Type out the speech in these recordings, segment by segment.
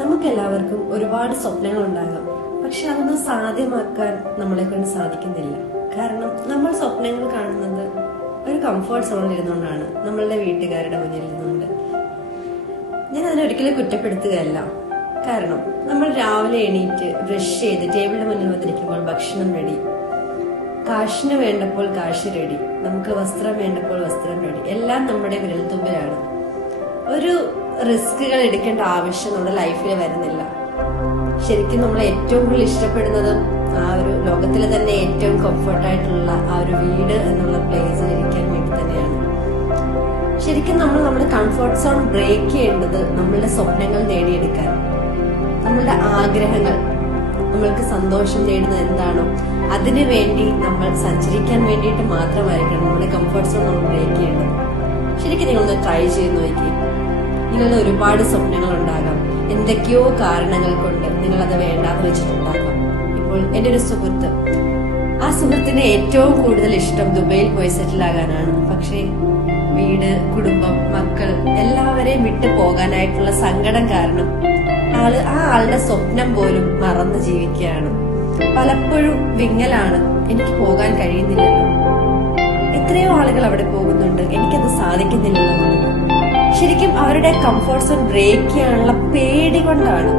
നമുക്കെല്ലാവർക്കും ഒരുപാട് സ്വപ്നങ്ങൾ ഉണ്ടാകാം. പക്ഷെ അതൊന്നും സാധ്യമാക്കാൻ നമ്മളെ കൊണ്ട് സാധിക്കുന്നില്ല. കാരണം നമ്മൾ സ്വപ്നങ്ങൾ കാണുന്നത് ഒരു കംഫർട്ട് സോണിൽ ഇരുന്നുകൊണ്ടാണ്, നമ്മളുടെ വീട്ടുകാരുടെ മുന്നിൽ ഇരുന്നുകൊണ്ട്. ഞാൻ അതിനെ ഒരിക്കലും കുറ്റപ്പെടുത്തുകയല്ല. കാരണം നമ്മൾ രാവിലെ എണീറ്റ് ബ്രഷ് ചെയ്ത് ടേബിളിന് മുന്നിൽ വന്നിരിക്കുമ്പോൾ ഭക്ഷണം റെഡി, കാശിന് വേണ്ടപ്പോൾ കാശ് റെഡി, നമുക്ക് വസ്ത്രം വേണ്ടപ്പോൾ വസ്ത്രം റെഡി, എല്ലാം നമ്മുടെ വിരൽത്തുമ്പിലാണ്. ഒരു റിസ്കുകൾ എടുക്കേണ്ട ആവശ്യം നമ്മുടെ ലൈഫിൽ വരുന്നില്ല. ശരിക്കും നമ്മൾ ഏറ്റവും കൂടുതൽ ഇഷ്ടപ്പെടുന്നതും ആ ഒരു ലോകത്തിലെ തന്നെ ഏറ്റവും കംഫർട്ടായിട്ടുള്ള ആ ഒരു വീട് എന്നുള്ള പ്ലേസിൽ ഇരിക്കാൻ വേണ്ടി തന്നെയാണ്. ശരിക്കും നമ്മൾ നമ്മുടെ കംഫർട്ട് സോൺ ബ്രേക്ക് ചെയ്യേണ്ടത് നമ്മളുടെ സ്വപ്നങ്ങൾ നേടിയെടുക്കാൻ, നമ്മളുടെ ആഗ്രഹങ്ങൾ, നമ്മൾക്ക് സന്തോഷം നേടുന്നത് എന്താണോ അതിനു വേണ്ടി നമ്മൾ സഞ്ചരിക്കാൻ വേണ്ടിയിട്ട് മാത്രമായിരിക്കണം നമ്മുടെ കംഫർട്ട് സോൺ നമ്മൾ ബ്രേക്ക് ചെയ്യേണ്ടത്. ശരിക്കും നിങ്ങളൊന്ന് ട്രൈ ചെയ്ത് നോക്കി. നിങ്ങളുടെ ഒരുപാട് സ്വപ്നങ്ങൾ ഉണ്ടാകാം. എന്തൊക്കെയോ കാരണങ്ങൾ കൊണ്ട് നിങ്ങൾ അത് വേണ്ടാന്ന് വെച്ചിട്ടുണ്ടാകാം. ഇപ്പോൾ എന്റെ ഒരു സുഹൃത്ത്, ആ സുഹൃത്തിന് ഏറ്റവും കൂടുതൽ ഇഷ്ടം ദുബൈയിൽ പോയി സെറ്റിൽ ആകാനാണ്. പക്ഷേ വീട്, കുടുംബം, മക്കൾ എല്ലാവരെയും വിട്ടു പോകാനായിട്ടുള്ള സങ്കടം കാരണം ആളുടെ സ്വപ്നം പോലും മറന്ന് ജീവിക്കുകയാണ്. പലപ്പോഴും വിങ്ങലാണ്, എനിക്ക് പോകാൻ കഴിയുന്നില്ലല്ലോ, എത്രയോ ആളുകൾ അവിടെ പോകുന്നുണ്ട്, എനിക്കത് സാധിക്കുന്നില്ലല്ലോ. ശരിക്കും അവരുടെ കംഫർട്ട് സോൺ ബ്രേക്ക് ചെയ്യാനുള്ള പേടി കൊണ്ടാണ്.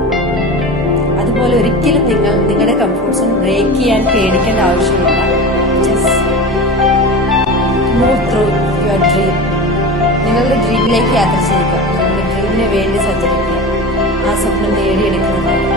അതുപോലെ ഒരിക്കലും നിങ്ങൾ നിങ്ങളുടെ കംഫർട്ട് സോൺ ബ്രേക്ക് ചെയ്യാൻ പേടിക്കേണ്ട ആവശ്യമില്ല. Just move through your dream. നിങ്ങളുടെ ഡ്രീമിലേക്ക് യാത്ര ചെയ്യുക, നിങ്ങളുടെ ഡ്രീമിന് വേണ്ടി സഞ്ചരിക്കുക, ആ സ്വപ്നം നേടിയെടുക്കുന്നതാണ്.